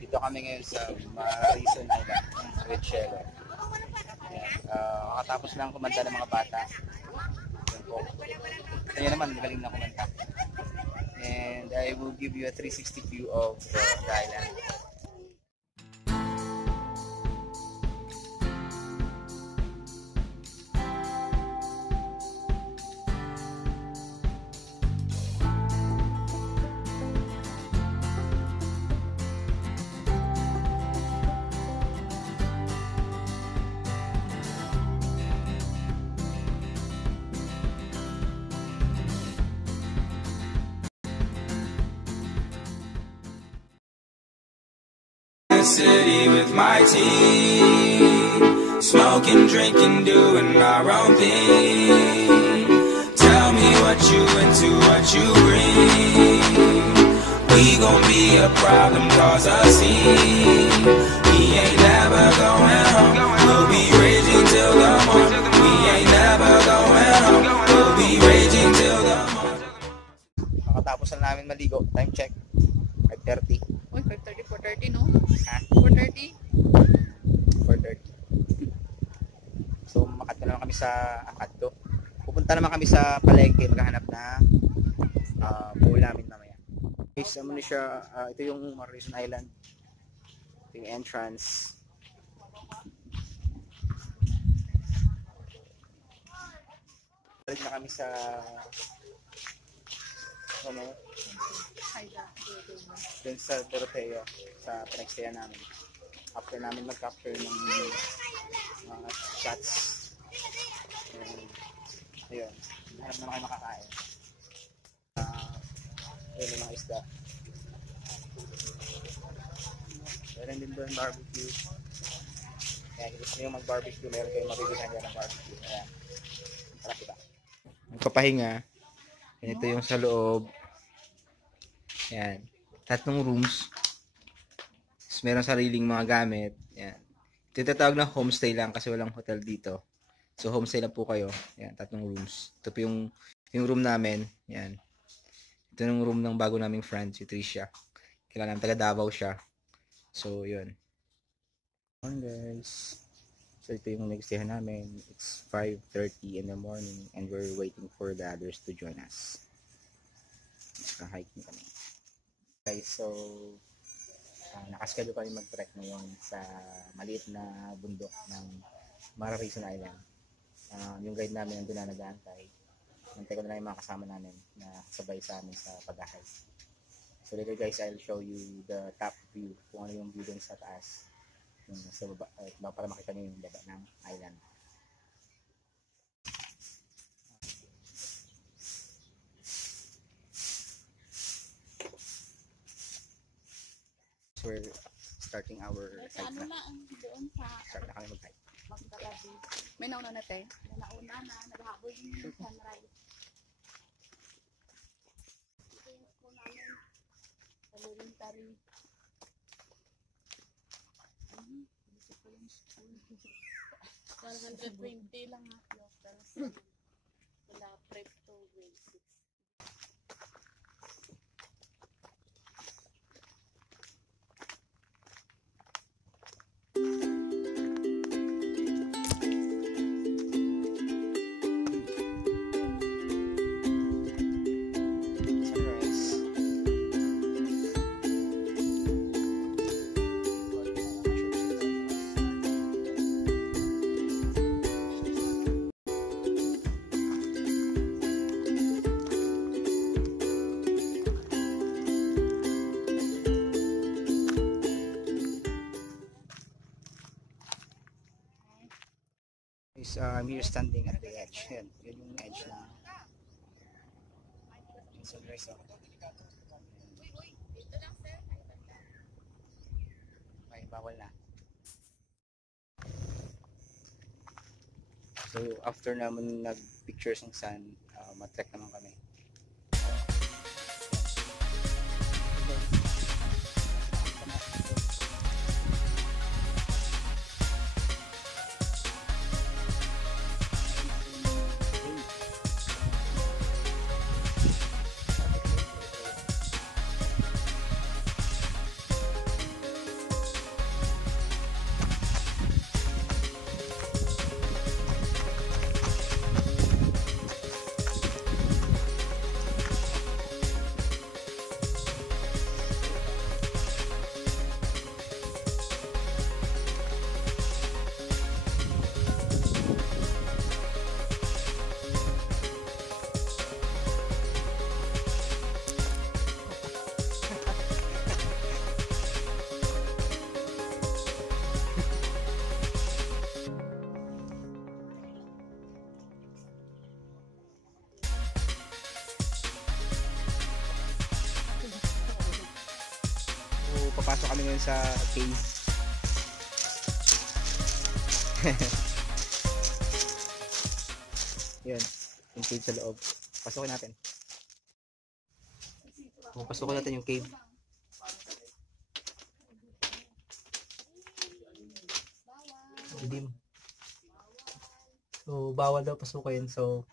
dito kami ngayon sa Marison Island with Shelo. Kakatapos lang kumanta ng mga bata. Kaya naman, magaling na kumanta. And I will give you a 360 view of the island. City with my team, smoking, drinking, doing our own thing. Tell me what you into, what you bring. We gon' be a problem, cause a scene. We ain't never going home. We'll be raging till the morning. We ain't never going home. We'll be raging till the morning. Kakatapos na namin maligo. Time check 5:30. Uy, 5:30, 4:30 no? Ha? 4:30? 4:30. So, makadto naman kami sa Akadto. Pupunta naman kami sa palengke, maghahanap na uulamin mamaya. Guys, ano siya, ito yung Marison Island. Ito yung entrance. Balik na kami sa dun sa Doroteo, sa pinagstayan namin. After namin mag-capture ng mga shots. And, ayun, hanap naman kayo makakain. Ayun yung mga isda. Meron din doon barbecue. Kaya kung gusto nyo mag-barbecue, meron kayong mabibilhan dyan ng barbecue. Ayan, tara kita. Magpapahinga. Ito yung sa loob. Ayan. 3 rooms. Tapos meron sariling mga gamit. Ayan. Ito yung tatawag na homestay lang kasi walang hotel dito. So homestay lang po kayo. Ayan, 3 rooms. Ito po yung room namin. Ayan. Ito yung room ng bago naming friend, si Tricia. Kailangan namin taga Davao siya. So yun. Morning guys. So ito yung nagstayan namin. It's 5:30 in the morning and we're waiting for the others to join us. Naka-hiking kami. Guys, so nakaschedule kami mag-trek ngayon sa maliit na bundok ng Marison Island. Yung guide namin nandun na nag-aantay. Nantay ko na lang yung mga kasama namin na sabay sa amin sa pag-hike. So later guys, I'll show you the top view, kung ano yung view dun sa taas. Yung sa baba, para makita nyo yung baba ng island. So we're starting our hike na. Start na kami mag-hike. May nauna na tayo. Nauna na, naghahabol yung sunrise. Ito yung school namin. Elementary. Ito po yung school. 120 lang ha. Wala prep to grade 6. I'm here standing at the edge. Yun yung edge na sunrise. Okay, bawal na. So after naman nag-pictures ng sun, matrek naman kami. So, papasok kami ngayon sa cave. Yun, yung cave sa loob. Pasukin natin. So, pasukin natin yung cave. Dilim. So, bawal daw pasukin. So,